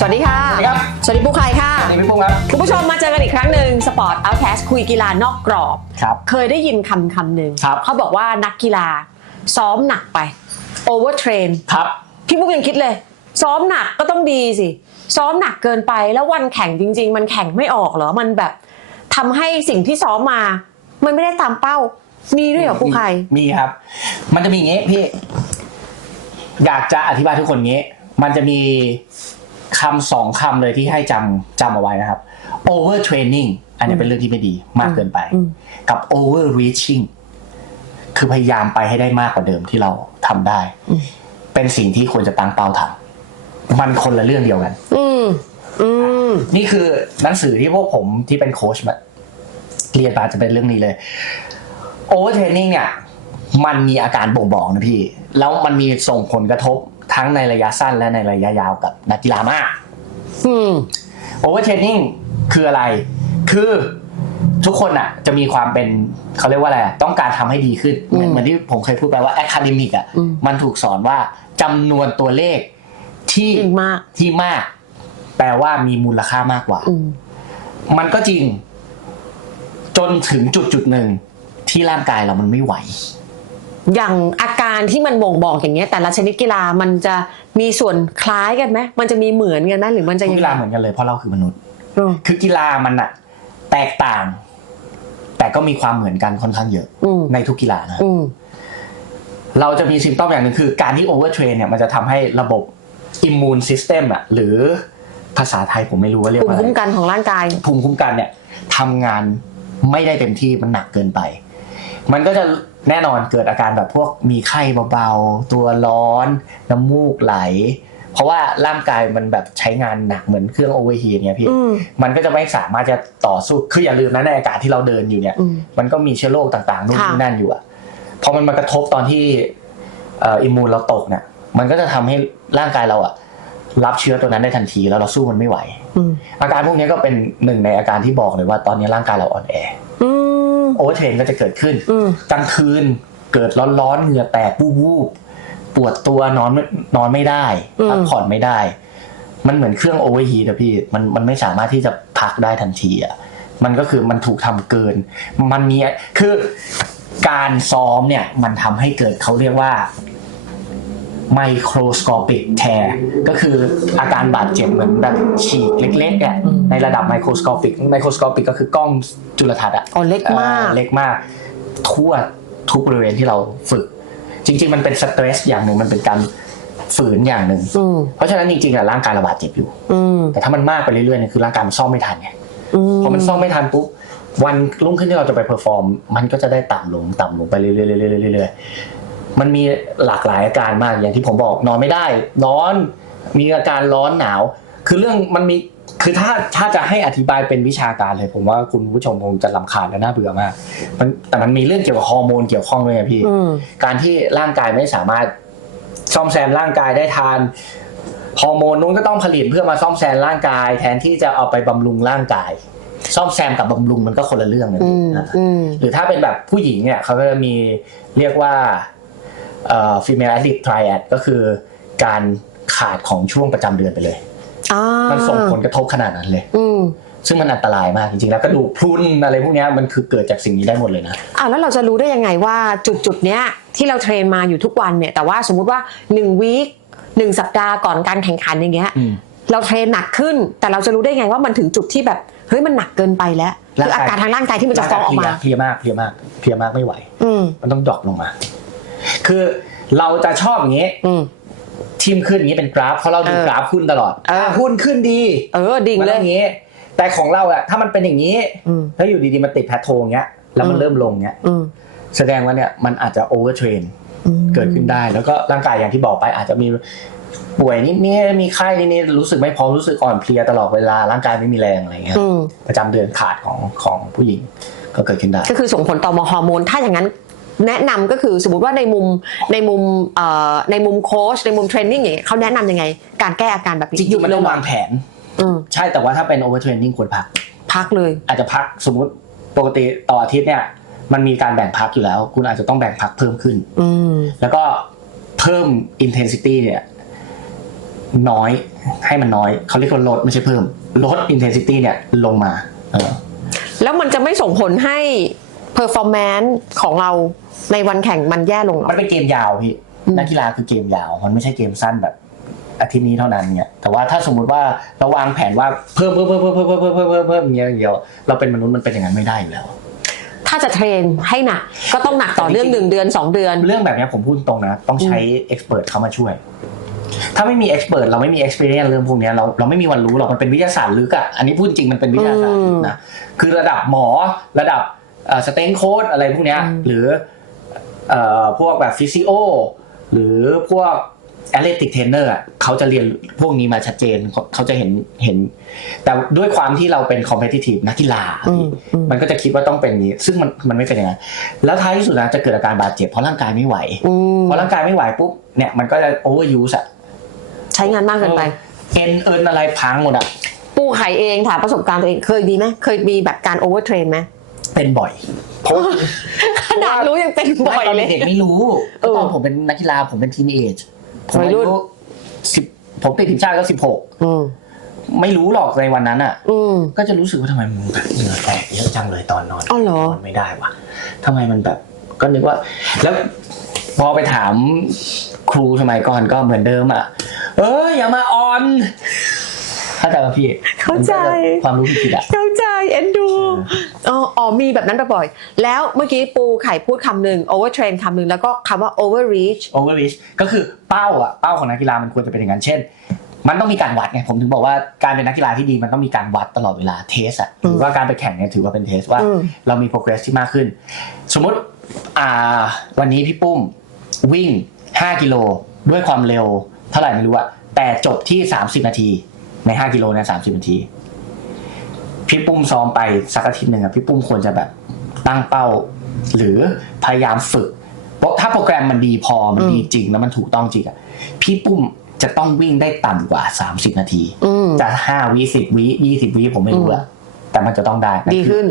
สวัสดีค่ะ สวัสดีครับ สวัสดีผู้ใครค่ะ สวัสดีพี่ปุ้งครับ คุณผู้ชมมาเจอกันอีกครั้งหนึ่งสปอร์ตเอาแคสคุยกีฬานอกกรอบ ครับ เคยได้ยินคำคำหนึ่งครับ เขาบอกว่านักกีฬา ซ้อมหนักไปโอเวอร์เทรนครับ พี่ปุ๊กยังคิดเลย ซ้อมหนักก็ต้องดีสิ ซ้อมหนักเกินไปแล้ววันแข่งจริง ๆ มันแข่งไม่ออกเหรอมันแบบทำให้สิ่งที่ซ้อมมา มันไม่ได้ตามเป้ามีด้วยเหรอผู้ใครมีครับ มันจะมีอย่างงี้พี่ อยากจะอธิบายทุกคนงี้ มันจะมี คำสองคำเลยที่ให้จำจำเอาไว้นะครับ over training อันนี้เป็นเรื่องที่ไม่ดีมากเกินไปอืมกับ over reaching คือพยายามไปให้ได้มากกว่าเดิมที่เราทำได้ เป็นสิ่งที่ควรจะตั้งเป้าทำมันคนละเรื่องเดียวกันอืมอืมนี่คือหนังสือที่พวกผมที่เป็นโค้ชมาเรียนมาจะเป็นเรื่องนี้เลยโอเวอร์เทรนนิ่งเนี่ย มันมีอาการบ่งบอกนะพี่ แล้วมันมีส่งผลกระทบ ทั้งในระยะสั้นและในระยะยาวกับนักกีฬามากอืมโอเวอร์เทรนนิ่งคืออะไร คือทุกคนอะ จะมีความเป็นเขาเรียกว่าอะไรอะต้องการทำให้ดีขึ้นเหมือนอืมเหมือนที่ผมเคยพูดไปว่า academic อะอืมมันถูกสอนว่าจำนวนตัวเลขที่จริงมากที่มาก แปลว่ามีมูลค่ามากกว่าอืมมันก็จริง จนถึงจุดจุดหนึ่งที่ร่างกายเรามันไม่ไหว อย่างอาการที่มันบ่งบอกอย่างเงี้ยแต่ละชนิดกีฬามันจะมีส่วนคล้ายกันไหมมันจะมีเหมือนกันไหมหรือมันจะทุกยังกีไงฬาเหมือนกันเลยเพราะเราคือมนุษย์ อืมคือกีฬามันอะแตกต่าง แต่ก็มีความเหมือนกันค่อนข้างเยอะ อืมในทุกกีฬานะอืมเราจะมีซิมตอมอย่างหนึ่งคือการที่โอเวอร์เทรนเนี่ยมันจะทำให้ระบบอิมมูนซิสเต็มอะหรือภาษาไทยผมไม่รู้ว่าเรียกภูมิว่าอะไร คุ้มกันของร่างกาย ภูมิคุ้มกันเนี่ยทำงานไม่ได้เต็มที่มันหนักเกินไป มันก็จะ แน่นอนเกิดอาการแบบพวกมีไข้เบาๆ ตัวร้อน น้ำมูกไหล เพราะว่าร่างกายมันแบบใช้งานหนักเหมือนเครื่องโอเวอร์ฮีทเนี่ยพี่อืมมันก็จะไม่สามารถจะต่อสู้ คืออย่าลืมนะในอากาศที่เราเดินอยู่เนี่ยอืมมันก็มีเชื้อโรคต่างๆนู่นค่ะนี่นั่นอยู่อะพอมันมากระทบตอนที่เอ่ออิมมูนเราตกเนี่ย มันก็จะทำให้ร่างกายเราอะรับเชื้อตัวนั้นได้ทันทีแล้วเราสู้มันไม่ไหวอืมอาการพวกนี้ก็เป็นหนึ่งในอาการที่บอกเลยว่าตอนนี้ร่างกายเราอ่อนแออืม โอเวอร์เทรนก็จะเกิดขึ้นอืมกลางคืนเกิดร้อนๆเหงื่อแตกวูบวูบๆปวดตัวนอนไม่นอนไม่ได้อืมพักผ่อนไม่ได้ มันเหมือนเครื่องโอเวอร์ฮีทอะพี่มันมันไม่สามารถที่จะพักได้ทันทีอะมันก็คือมันถูกทำเกิน มันมีคือการซ้อมเนี่ยมันทำให้เกิดเขาเรียกว่า ไมโครสโคปิกแทก็คืออาการบาดเจ็บเหมือนแบบฉีกเล็กๆอะอืมในระดับไมโครสโคปิกไมโครสโคปิกก็คือกล้องจุลทรรศน์อะอ๋อเล็กมากเอ่อเล็กมาก ทั่วทุกบริเวณที่เราฝึก จริง ๆ มันเป็นสเตรสอย่างหนึ่งมันเป็นการฝืนอย่างหนึ่งอืมเพราะฉะนั้นจริงๆอะร่างกายเราบาดเจ็บอยู่อืมแต่ถ้ามันมากไปเรื่อยๆเนี่ยคือร่างกายมันซ่อมไม่ทันไงอืมพอมันซ่อมไม่ทันปุ๊บวันรุ่งขึ้นที่เราจะไปเพอร์ฟอร์ม มันก็จะได้ต่ำลงต่ำลงไปเรื่อยๆ เรื่อยๆเรื่อยๆมันมีหลากหลายอาการมากอย่างที่ผมบอกนอนไม่ได้ ร้อนมีอาการร้อนหนาว คือเรื่องมันมีคือถ้าถ้าจะให้อธิบายเป็นวิชาการเลย ผมว่าคุณผู้ชมคงจะลำคาญและน่าเบื่อมากมันแต่มันมีเรื่องเกี่ยวกับฮอร์โมนเกี่ยวข้องด้วยไงพี่อืมการที่ร่างกายไม่สามารถซ่อมแซมร่างกายได้ทานฮอร์โมนนู้นก็ต้องผลิตเพื่อมาซ่อมแซมร่างกาย แทนที่จะเอาไปบำรุงร่างกาย ซ่อมแซมกับบำรุงมันก็คนละเรื่องเลยอืมนะอืมหรือถ้าเป็นแบบผู้หญิงเนี่ยเขาก็จะมีเรียกว่า เอ่อ female athlete triad ก็คือการขาดของช่วงประจำเดือนไปเลยอ่ามันส่งผลกระทบขนาดนั้นเลยอืมซึ่งมันอันตรายมากจริงๆ แล้วกระดูกพรุนอะไรพวกเนี้ยมันคือเกิดจากสิ่งนี้ได้หมดเลยนะอ่าแล้วเราจะรู้ได้ยังไงว่าจุดจุดๆเนี้ยที่เราเทรนมาอยู่ทุกวันเนี่ยแต่ว่าสมมุติว่า1วีคหนึ่งสัปดาห์ก่อนการแข่งขันอย่างเงี้ยอืมเราเทรนหนักขึ้น แต่เราจะรู้ได้ไงว่ามันถึงจุดที่แบบเฮ้ยมันหนักเกินไปแล้วคืออาการทางร่างกายที่มันจะฟ้องออกมาเพลียมากเพลียมากเพลียมากไม่ไหวอืมมันต้องดรอปลงมา คือเราจะชอบอย่างนี้อืม ทิมขึ้นอย่างนี้เป็นกราฟเพราะเราดูเออกราฟหุ้นตลอดเออ หุ้นขึ้นดีเออดิ่งมันเลต้อยงอย่างนี้ แต่ของเราอะถ้ามันเป็นอย่างนี้อืม แล้วอยู่ดีๆมันติดแพทโทอย่างเงี้ยแล้วมันอืม เริ่มลงเงี้ยอืมแสดงว่าเนี่ยมันอาจจะโอเวอร์เทรน อืม เกิดขึ้นได้แล้วก็ร่างกายอย่างที่บอกไปอาจจะมีป่วยนิดนี้มีไข้นิดนี้รู้สึกไม่พร้อมรู้สึกอ่อนเพลียตลอดเวลาร่างกายไม่มีแรงอะไรเงี้ยอืม ประจำเดือนขาดของของผู้หญิงก็เกิดขึ้นได้ ก็คือส่งผลต่อฮอร์โมน ถ้าอย่างนั้น แนะนำก็คือสมมติว่าในมุมในมุมเอ่อในมุมโค้ชในมุมเทรนนิ่งอย่างเงี้ยเขาแนะนำยังไง การแก้อาการแบบนี้จริงๆมันต้องวางแผนอืมใช่แต่ว่าถ้าเป็นโอเวอร์เทรนนิ่งควรพัก พักเลย อาจจะพักสมมุติปกติต่ออาทิตย์เนี่ย มันมีการแบ่งพักอยู่แล้ว คุณอาจจะต้องแบ่งพักเพิ่มขึ้น อืมแล้วก็เพิ่ม intensity เนี่ย น้อยให้มันน้อยเขาเรียกว่าลดไม่ใช่เพิ่มลด intensity เนี่ยลงมา เออแล้วมันจะไม่ส่งผลให้ performance ของเราในวันแข่งมันแย่ลงหรอ มันเป็นเกมยาวพี่อืมนักกีฬาคือเกมยาว มันไม่ใช่เกมสั้นแบบอาทิตย์นี้เท่านั้นเนี่ยแต่ว่าถ้าสมมุติว่าเราวางแผนว่าเพิ่มเพิ่มเพิ่มเพิ่มเพิ่มเพิ่มเพิ่มเพิ่มเพิ่มเพิ่มอย่างเงี้ยอย่างเดียวเราเป็นมนุษย์มันเป็นอย่างนั้นไม่ได้อยู่แล้ว ถ้าจะเทรนให้หนักก็ต้องหนักต่อเนื่องหนึ่งเดือนสองเดือน เรื่องแบบเนี้ยผมพูดตรงนะ ต้องใช้เอ็กซ์เพรสเข้ามาช่วย ถ้าไม่มีเอ็กซ์เพรสเราไม่มี experience เรื่องพวกเนี้ยเราเราไม่มีวันรู้หรอกมันเป็นวิทยาศาสตร์ลึกอะอันนี้พูดจริงมันเป็นวิทยาศาสตร์ลึกนะคือระดับหมอระดับ สเตนโค้ดอะไรพวกเนี้ยอืมหรือเอ่อพวกแบบฟิสิโอหรือพวกแอ t เลติกเทรนเนอร์เขาจะเรียนพวกนี้มาชัดเจนเขาเขาจะเห็นเห็น แต่ด้วยความที่เราเป็นคอมเพ t i ทีฟนักกีฬาอืมอืมมันก็จะคิดว่าต้องเป็นอย่างนี้ ซึ่งมันมันไม่เป็นอย่างนั้นแล้วท้ายที่สุดนะจะเกิดอาการบาดเจ็บเพราะร่างกายไม่ไหวอืมพอร่างกายไม่ไหวปุ๊บเนี่ยมันก็จะโอเวอร์ยูสอะใช้งานมากเกินไปเอ็นเอินอะไรพังหมดอะปูไข่เองถามประสบการณ์ตัวเองเคยมีไหมเคยมีแบบการโอเวอร์เทรนไหม เป็นบ่อยเพราะขนาดรู้ยังเป็นบ่อยตอนเลย เด็กไม่รู้เออตอนผมเป็นนักกีฬาผมเป็นทีนเอจผมวัยอารุ่ยุน สิบผมติดทีมชาติก็สิบหกอืมไม่รู้หรอกในวันนั้นอะอืม ก็จะรู้สึกว่าทำไมมึงแบบเหงื่อแตกเยอะจังเลยตอนนอนอ๋อเหรอนอนไม่ได้วะทำไมมันแบบ ก็นึกว่า แล้วพอไปถามครูสมัยก่อนก็เหมือนเดิมอะ เอออย่ามาออน เข้าใจป่ะพี่เข้าใจ มันก็ะความรู้ผิดๆอะเข้าใจเอ็นดูอ๋ออ๋อมีแบบนั้นบ่อยๆแล้วเมื่อกี้ปูไข่พูดคำหนึ่ง over train คำหนึ่งแล้วก็คำว่า over reach overreach ก็คือเป้าอะเป้าของนักกีฬามันควรจะเป็นอย่างนั้นเช่น มันต้องมีการวัดไงผมถึงบอกว่าการเป็นนักกีฬาที่ดีมันต้องมีการวัดตลอดเวลาเทสอะหรือว่าการไปแข่งเนี่ยถือว่าเป็นเทสว่า อืม เรามี progress ที่มากขึ้น สมมุติอ่าวันนี้พี่ปุ้มวิ่ง 5 กิโลด้วยความเร็ว เท่าไหร่ไม่รู้อะแต่จบที่ 30 นาที ใน5กิโลเนี่ย30นาที พี่ปุ้มซ้อมไปสักอาทิตย์หนึ่งอะพี่ปุ้มควรจะแบบตั้งเป้า หรือพยายามฝึกเพราะถ้าโปรแกรมมันดีพอมันดีจริงแล้วมันถูกต้องจริงอะพี่ปุ้มจะต้องวิ่งได้ต่ำกว่า30นาทีอืมจะ5วิ10วิ20วิผมไม่รู้อะแต่มันจะต้องได้นั่นดีคือขึ้น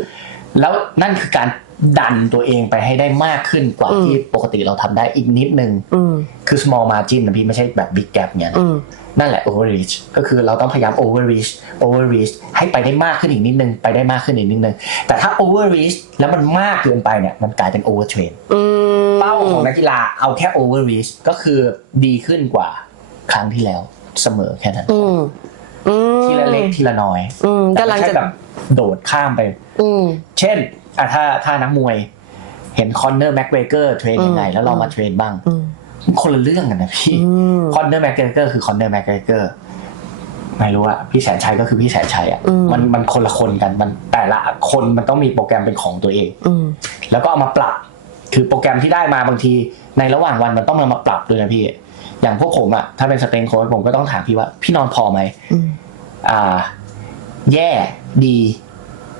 แล้วนั่นคือการ ดันตัวเองไปให้ได้มากขึ้นกว่าอืมที่ปกติเราทำได้อีกนิดนึงอืมคือ small margin นะพี่ไม่ใช่แบบ big gap เนี่ยนะอืมนั่นแหละ overreach ก็คือเราต้องพยายาม overreach overreach ให้ไปได้มากขึ้นอีกนิดนึง ไปได้มากขึ้นอีกนิดนึง แต่ถ้า overreach แล้วมันมากเกินไปเนี่ย มันกลายเป็น overtrain อืมเป้าของนักกีฬาเอาแค่ overreach ก็คือดีขึ้นกว่าครั้งที่แล้วเสมอแค่นั้นอืมอืมทีละเล็กทีละน้อยอืมแต่กำลัไม่งใช่จะแบบโดดข้ามไปอืมเช่น อะถ้าถ้านักมวย เห็นคอนเนอร์แม็กเ g เกอร์เทรนยังไง แล้วเรามาเทรนบ้างอืมมันคนละเรื่องกันนะพี่อืมคอนเนอร์แม็กเ g เกอร์คือคอนเนอร์แม็กเ g เกอร์ไม่รู้อะพี่แสนชัยก็คือพี่แสนชัยอะอืมมันมันคนละคนกันมันแต่ละคนมันต้องมีโปรแกรมเป็นของตัวเองอืมแล้วก็เอามาปรับ คือโปรแกรมที่ได้มาบางที ในระหว่างวันมันต้องมามาปรับด้วยนะพี่ อย่างพวกผมอะถ้าเป็นสเตนโค้ชผมก็ต้องถามพี่ว่า พี่นอนพอไหมอืมอ่า แย่ดี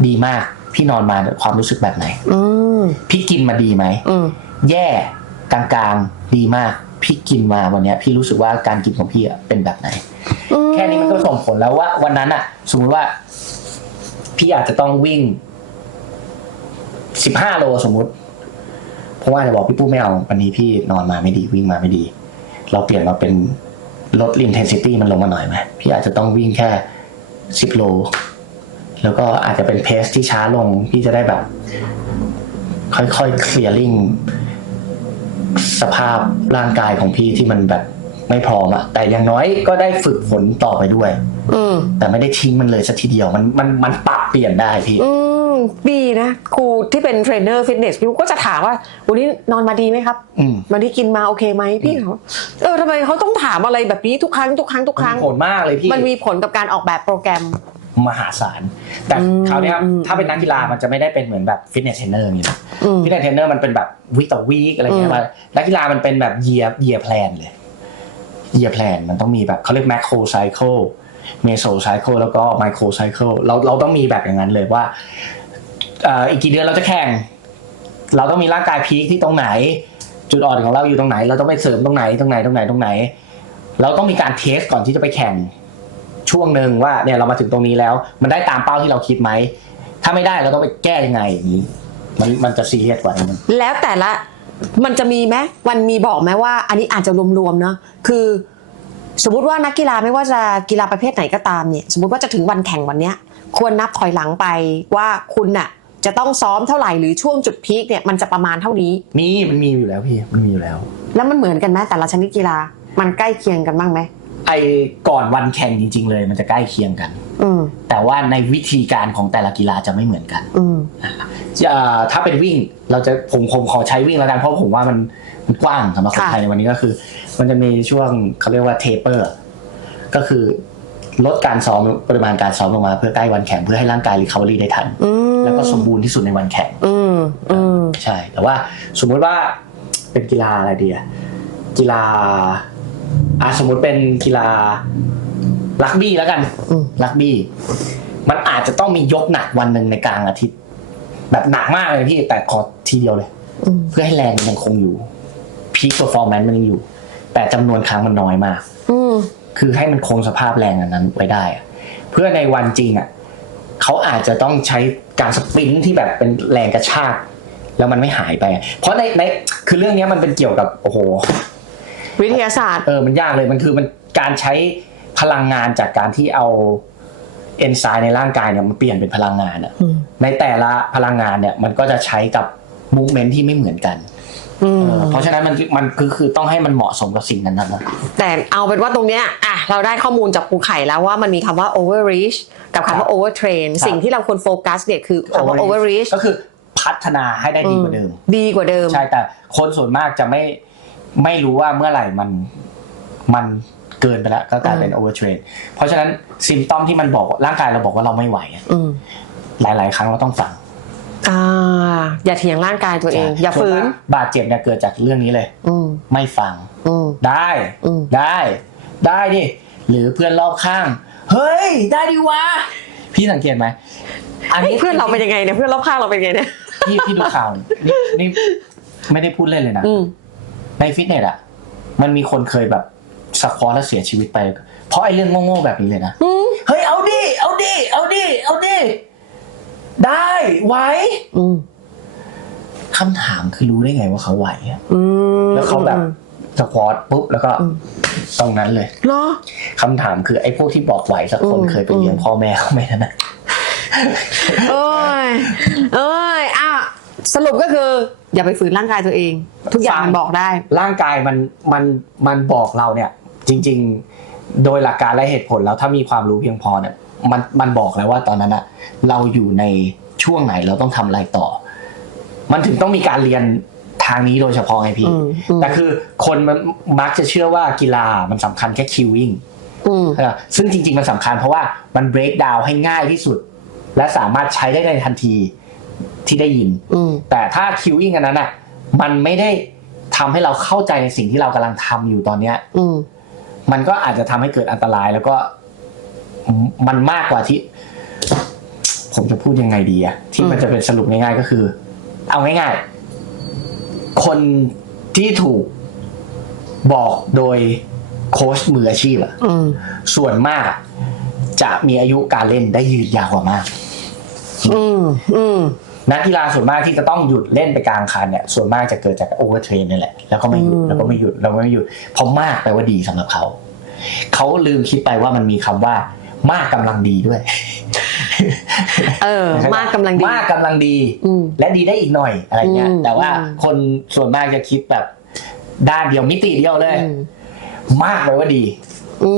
ดีมาก พี่นอนมาความรู้สึกแบบไหนอืมพี่กินมาดีไหมอืมแย่กลางๆดีมาก พี่กินมาวันเนี้ยพี่รู้สึกว่าการกินของพี่อะเป็นแบบไหน แค่นี้มันก็ส่งผลแล้วว่า วันนั้นอะสมมติว่า พี่อาจจะต้องวิ่งสิบห้าโลสมมุติเพราะว่าจะบอกพี่ปู้ไม่เอาวันนี้พี่นอนมาไม่ดีวิ่งมาไม่ดี เราเปลี่ยนมาเป็นลด intensity มันลงมาหน่อยไหมพี่อาจจะต้องวิ่งแค่สิบโล แล้วก็อาจจะเป็นเพสที่ช้าลงพี่จะได้แบบ ค่อยๆ clearing สภาพร่างกายของพี่ที่มันแบบไม่พร้อมอะแต่อย่างน้อยก็ได้ฝึกฝนต่อไปด้วย อืมแต่ไม่ได้ทิ้งมันเลยสักทีเดียว มันมันมันปรับเปลี่ยนได้พี่ อืมดีนะครูที่เป็นเทรนเนอร์ฟิตเนสพี่ก็จะถามว่า วันนี้นอนมาดีไหมครับ อืมวันที่กินมาโอเคไหมพี่เขาเออทำไมเขาต้องถามอะไรแบบนี้ทุกครั้งทุกครั้งทุกครั้งมีผลมากเลยพี่ มันมีผลกับการออกแบบโปรแกรม มหาศาล แต่อืมคราวเนี้ยอืมถ้าเป็นนักกีฬามันจะไม่ได้เป็นเหมือนแบบฟิตเนสเทรนเนอร์อย่างนี้นะอืมฟิตเนสเทรนเนอร์มันเป็นแบบวีต่อวีคอะไรเงี้อืยมมานักกีฬามันเป็นแบบเยียเยียแพลนเลยเยียแพลนมันต้องมีแบบเขาเรียกแมคโครไซเคิลเมโซไซเคิลแล้วก็ไมโครไซเคิลเราเราต้องมีแบบอย่างนั้นเลยว่าเอ่ออีกกี่เดือนเราจะแข่ง เราต้องมีร่างกายพีคที่ตรงไหน จุดอ่อนของเราอยู่ตรงไหน เราต้องไปเสริมตรงไหนตรงไหนตรงไหนตรงไหน เราต้องมีการเทสก่อนที่จะไปแข่ง ช่วงหนึ่งว่าเนี่ยเรามาถึงตรงนี้แล้ว มันได้ตามเป้าที่เราคิดไหม ถ้าไม่ได้เราต้องไปแก้ยังไงอย่างนี้ มันมันจะซีเรียสกว่านี้แล้วแต่ละมันจะมีไหมมันมีบอกไหมว่า อันนี้อาจจะรวมๆเนาะคือ สมมุติว่านักกีฬาไม่ว่าจะกีฬาประเภทไหนก็ตามเนี่ย สมมติว่าจะถึงวันแข่งวันเนี้ย ควรนับถอยหลังไปว่าคุณน่ะจะต้องซ้อมเท่าไหร่หรือช่วงจุดพีคเนี่ยมันจะประมาณเท่านี้ มีมันมีอยู่แล้วพี่มันมีอยู่แล้ว แล้วมันเหมือนกันไหมแต่ละชนิดกีฬามันใกล้เคียงกันบ้างไหม ไอ้ก่อนวันแข่งจริง ๆ เลย มันจะใกล้เคียงกัน อืม แต่ว่าในวิธีการของแต่ละกีฬาจะไม่เหมือนกันอืมจะถ้าเป็นวิ่งเราจะผมผมขอใช้วิ่งแล้วกันเพราะผมว่ามันมันกว้างสำหรับคนค่ะ ไทยในวันนี้ก็คือ มันจะมีช่วงเขาเรียกว่าเทเปอร์ ก็คือลดการซ้อมปริมาณการซ้อมลงมาเพื่อใกล้วันแข่งเพื่อให้ร่างกายรีคา v อรี่ได้ทัน อืมแล้วก็สมบูรณ์ที่สุดในวันแข่ง อืมอืม ใช่ แต่ว่าสมมุติว่าเป็นกีฬาอะไรดีอะกีฬา อะสมมุติเป็นกีฬารักบี้แล้วกันอืมรักบี้ มันอาจจะต้องมียกหนักวันหนึ่งในกลางอาทิตย์ แบบหนักมากเลยพี่แต่ขอทีเดียวเลย อืมเพื่อให้แรงมันยังคงอยู่พีคเปอร์ฟอร์แมนซ์มันยังอยู่ แต่จำนวนครั้งมันน้อยมาก อืมคือให้มันคงสภาพแรงอันนั้นไว้ได้อะเพื่อในวันจริงอะเขาอาจจะต้องใช้การสปรินท์ที่แบบเป็นแรงกระชากแล้วมันไม่หายไปอะเพราะในในคือเรื่องเนี้ยมันเป็นเกี่ยวกับโอ้โห วิทยาศาสตร์ เออมันยากเลยมันคือมันการใช้พลังงานจากการที่เอาเอนไซม์ในร่างกายเนี่ยมันเปลี่ยนเป็นพลังงานอะอืมในแต่ละพลังงานเนี่ยมันก็จะใช้กับมูเมนต์ที่ไม่เหมือนกันอืมเออเพราะฉะนั้นมันมันคือคือต้องให้มันเหมาะสมกับสิ่งนั้นๆนะแต่เอาเป็นว่าตรงเนี้ยอะเราได้ข้อมูลจากปูไข่แล้วว่ามันมีคำว่า overreach กับคำว่า overtrain ครับสิ่งที่เราควรโฟกัสเนี่ยคือคำว่า overreach ก็คือพัฒนาให้ได้ดีกว่าเดิม ดีกว่าเดิม ใช่แต่คนส่วนมากจะไม่ ไม่รู้ว่าเมื่อไหร่มันมันเกินไปแล้วก็กลายเป็นอืม overtrain เพราะฉะนั้นซิมตอมที่มันบอกร่างกายเราบอกว่าเราไม่ไหวอะอืมหลาย ๆ ครั้งเราต้องฟังอ่าอย่าเถียงร่างกายตัวเอง อย่าฝืนส่วมกบาดเจ็บเนี่ยเกิดจากเรื่องนี้เลย อืมไม่ฟังอืมได้อืมได้ได้ดิหรือเพื่อนรอบข้าง เฮ้ย ได้ดิวะพี่สังเกตไหมอันเฮ้ยนี้เพื่อนเราเป็นยังไงเนี่ยเพื่อนรอบข้างเราเป็นยังไงเนี่ยพี่พี่ดูข่าวนี่นี่ไม่ได้พูดเล่นเลยนะอืม ในฟิตเนสอะมันมีคนเคยแบบสควอตแล้วเสียชีวิตไป เพราะไอ้เรื่องโง่ๆแบบนี้เลยนะอืมเฮ้ยเอาดิ เอาดิ เอาดิ เอาดิ ได้ไหวอืมคำถามคือรู้ได้ไงว่าเขาไหวอะอืมแล้วเขาแบบสควอตปุ๊บแล้วก็อืมตรงนั้นเลยเหรอคำถามคือไอ้พวกที่บอกไหวสักคนอืมเคยไปเลี้ยงพ่อแม่เขาไหมนะเอ้ยเอ้ยอะ สรุปก็คือ อย่าไปฝืนร่างกายตัวเอง ทุกอย่างมันบอกได้ ร่างกายมันมันมันบอกเราเนี่ย จริง ๆ โดยหลักการและเหตุผลแล้วถ้ามีความรู้เพียงพอเนี่ยมันมันบอกแล้วว่าตอนนั้นอะเราอยู่ในช่วงไหนเราต้องทำอะไรต่อ มันถึงต้องมีการเรียนทางนี้โดยเฉพาะไงพี่อืมอืมแต่คือคนมันมักจะเชื่อว่ากีฬามันสำคัญแค่คิววิ่งอืมซึ่งจริง ๆ มันสำคัญเพราะว่ามัน break down ให้ง่ายที่สุด และสามารถใช้ได้ในทันที ที่ได้ยินอืมแต่ถ้าคิววิ่งอันนั้นอะ มันไม่ได้ทำให้เราเข้าใจในสิ่งที่เรากำลังทำอยู่ตอนเนี้ย อืมมันก็อาจจะทำให้เกิดอันตรายแล้วก็ มันมากกว่าที่ ผมจะพูดยังไงดีอะที่มันจะเป็นสรุปง่ายๆก็คือ เอาง่ายๆ คนที่ถูกบอกโดยโค้ชมืออาชีพอะอืมส่วนมากจะมีอายุการเล่นได้ยืดยาวกว่ามาก อืม อืม นักกีฬาส่วนมากที่จะต้องหยุดเล่นไปกลางคันเนี่ยส่วนมากจะเกิดจากโอเวอร์เทรนนี่แหละแล้วก็ไม่หยุดอืมแล้วก็ไม่หยุดแล้วก็ไม่หยุดเพราะมากแปลว่าดีสำหรับเขาเขาลืมคิดไปว่ามันมีคำว่ามากกำลังดีด้วยเออมากกำลังดีมากกำลังดีอืมและดีได้อีกหน่อยอะไรเงี้ยอืมแต่ว่าอืมคนส่วนมากจะคิดแบบ ด้านเดียวมิติเดียวเลยอืมมากแปลว่าดีอื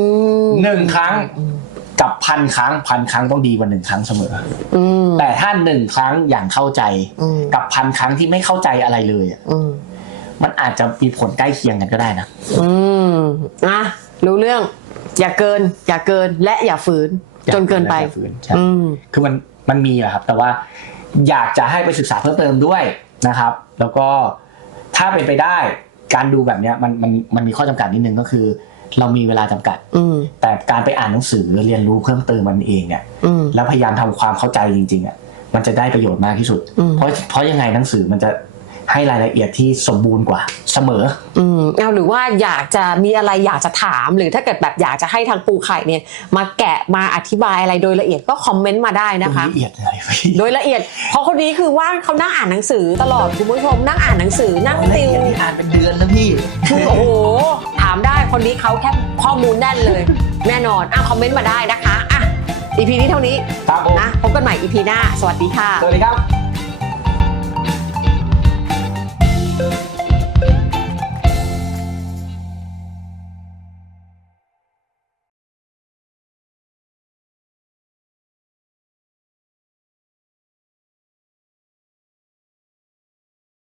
มหนึ่งครั้ง กับพันครั้งพันครั้งต้องดีกว่าหนึ่งครั้งเสมออืมแต่ถ้าหนึ่งครั้งอย่างเข้าใจอืมกับพันครั้งที่ไม่เข้าใจอะไรเลยอะอืมมันอาจจะมีผลใกล้เคียงกันก็ได้นะ อืมอะรู้เรื่อง อย่าเกิน อย่าเกินและอย่าฝืน จนเกินไปอย่าฝืนใช่อืมคือมันมันมีแหละครับ แต่ว่าอยากจะให้ไปศึกษาเพิ่มเติมด้วยนะครับ แล้วก็ถ้าเป็นไปได้การดูแบบเนี้ยมันมันมันมีข้อจำกัดนิดนึงก็คือ เรามีเวลาจำกัด อืมแต่การไปอ่านหนังสือเรียนรู้เพิ่มเติมมันเองเนี่ยอืมแล้วพยายามทำความเข้าใจจริง ๆอะมันจะได้ประโยชน์มากที่สุดอืมเพราะเพราะยังไงหนังสือมันจะให้รายละเอียดที่สมบูรณ์กว่าเสมอ อืมเอาหรือว่าอยากจะมีอะไรอยากจะถาม หรือถ้าเกิดแบบอยากจะให้ทางปูไข่เนี่ย มาแกะมาอธิบายอะไรโดยละเอียดก็คอมเมนต์มาได้นะคะละเอียดอะไรพี่โดยละเอียด เพราะคนนี้คือว่าเขานั่งอ่านหนังสือตลอดคุณผู้ชมนั่งอ่านหนังสือนั่งละติเอีวยดนี่อ่านเป็นเดือนนะพี่คือโอ้โหถามได้ คนนี้เขาแค่ข้อมูลแน่นเลย แน่นอนอะคอมเมนต์มาได้นะคะอะ EP นี้เท่านี้ครับผม นะพบกันใหม่ EP หน้า สวัสดีค่ะ สวัสดีครับ